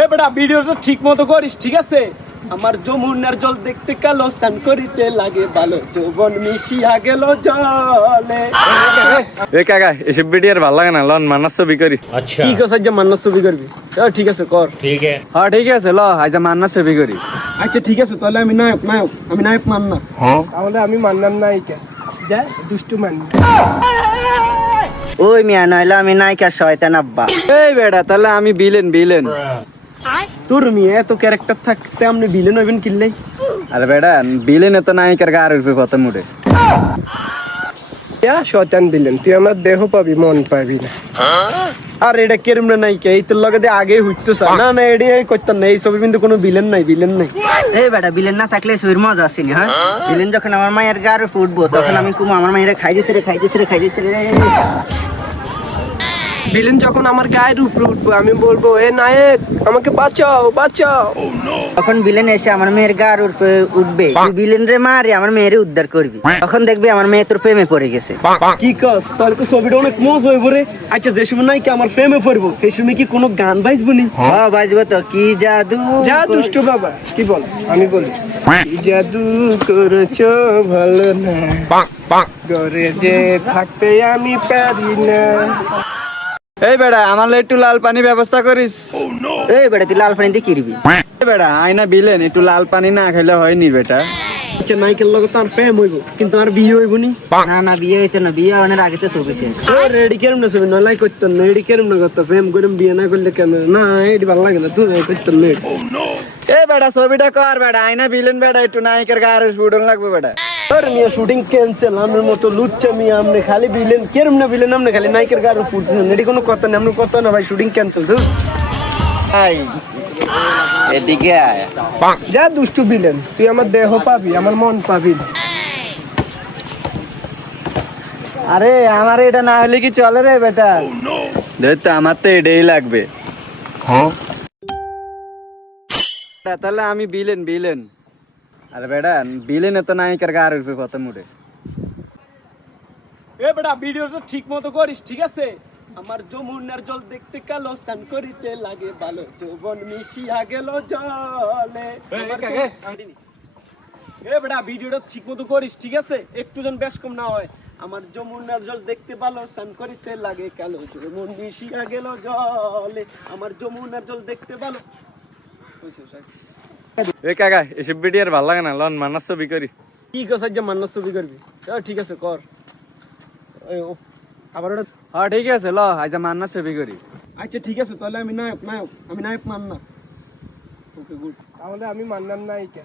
এ বেটা ভিডিওটা ঠিক মতো করিস, ঠিক আছে? আমার যমুনার জল দেখতে কালো, স্নান করিতে লাগে ভালো, যৌবন মিশিয়া গেল জলে। এ কাকা এসব ভিডিও আর ভালো লাগে না, লন মান্নার ছবি করি। अच्छा কি কস, আজ মান্নার ছবি করবি? ঠিক আছে কর। ठीक है হ্যাঁ ঠিক আছে, ল আজ মান্নার ছবি করি। আচ্ছা ঠিক আছে, তাহলে আমি নায়ক নায়ক আমি নায়ক মান্না। তাহলে আমি মান্নার নায়িকা, যা দুষ্টু মান্না। ওই মিয়া নইলে আমি নায়িকা শয়তান আব্বা। এই বেটা তাহলে আমি বিলেন বিলেন। তোর মেয়ে এত ক্যারেক্টার থাকতে আপনি ভিলেন হইবেন কিনলে? আরে বেটা বিলেন এত নায়িকার গার উপরে কথা মুড়ে। শয়তান দিলেন, তুই আমার দেহ পাবি মন পাবি না। আর এটা কেরম না নাই কে, এই তোর লগে দিয়ে আগে হইতো না না, এডি করতাম না। এই ছবি কিন্তু কোনো ভিলেন নাই, ভিলেন নাই। এই বেটা বিলেন না থাকলে ছবির মজা আসেনি। হ্যাঁ বিলেন যখন আমার মায়ের গার উপর উঠবো তখন আমি কুমা আমার মায়ের খাই দিছে রে খাই দিছে রে খাই দিছে রে। ভিলেন যখন আমার গায়ের উপরে উঠবো আমি বলবো এ নায়ক আমাকে বাঁচাও বাঁচাও। তখন বিলেন এসে আমার মেয়ের গার উপরে উঠবে, তুই বিলেন রে মারে আমার মেয়েরে উদ্ধার করবি। তখন দেখবি আমার মেয়ে তোর প্রেমে পড়ে গেছে। কি কস, তাহলে তো ছবিটা অনেক মজা হইব রে। আচ্ছা যে সময় নাই কি আমার প্রেমে পড়বো, সেই সময় কি কোনো গান বাজবো নি? হ্যাঁ বাজবো তো। কি জাদু যা দুষ্টু বাবা, কি বল আমি বলি। কি জাদু করেছো ভালো না, ঘরে যে থাকতে আমি পারি না। এই বেটা আমার একটু লাল পানি ব্যবস্থা করিস। এই বেটা তুই লাল পানি দিয়ে কিরবি? এই বেটা আয়না বিলেন, একটু লাল পানি না খাইলে হয়নি বেটা। আচ্ছা নাইকের লগে তো আর প্রেম হইব, কিন্তু আর বিয়ে হইব নি। না না বিয়ে হইতো না, বিয়ে অনেক আগে তো ছবি শেষ। রেডি কেরম না ছবি নলাই করতাম না, এডি কেরম না করতাম প্রেম করেম বিয়ে না করলে কেন না, এডি ভালো লাগে না, তুই করতাম না। এই বেটা ছবিটা কর বেটা, আয়না বিলেন বেটা একটু নায়িকার গার উপরে উঠন লাগবে বেটা। আর মিয়া শুটিং ক্যান্সেল, আমার মতো লুচ্চা মিয়া আমনে খালি ভিলেন কেরম না ভিলেন, আমনে খালি নায়িকার গার ফুটছেন, এডি কোনো কথা না, আমরা কথা না ভাই, শুটিং ক্যান্সেল। এদিকে আয়। যা দুষ্টু বিলেন, তুই আমার দেহ পাবি আমার মন পাবি না। আরে আমার এটা না হলে কি চলে রে বেটা? দেখ তো আমার তো এটাই লাগবে। তাহলে আমি বিলেন বিলেন। আরে বেটা বিলেন এত নায়িকার গার উপরে কথা মুড়ে। এ বেটা ভিডিওটা ঠিক মতো করিস, ঠিক আছে? আমার যমুনার জল দেখতে কালো, স্নান করিতে লাগে ভালো, যৌবন মিশিয়া গেল জলে। এ বেটা ভিডিওটা ঠিক মতো করিস, ঠিক আছে? একটু যেন বেশ কম না হয়। আমার যমুনার জল দেখতে ভালো, স্নান করিতে লাগে কালো, যৌবন মিশিয়া গেল জলে। আমার যমুনার জল দেখতে ভালো। এ কাকা এসব ভিডিও আর ভালো লাগে না, লন মান্নার ছবি করি। কি কস, আজ মান্নার ছবি করবি? ঠিক আছে কর। আবার ওটা হ্যাঁ ঠিক আছে, ল আজ মান্নার ছবি করি। আচ্ছা ঠিক আছে, তাহলে আমি নায়ক নায়ক আমি নায়ক মান্না। Okay good. তাহলে আমি মান্নার নায়িকা।